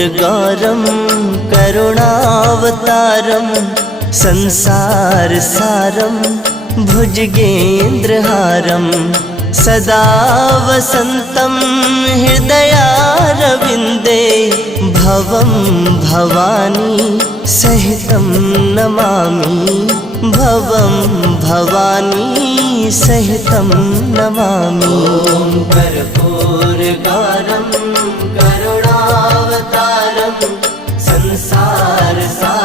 कर्पूरगौरं करुणावतारं संसारसारं भुजगेन्द्रहारं सदा वसन्तं हृदयारविन्दे भवं भवानी सहितं नमामि भवं भवानी सहितं नमामि। ॐ कर्पूरगौरं करुणावतारं संसारसारं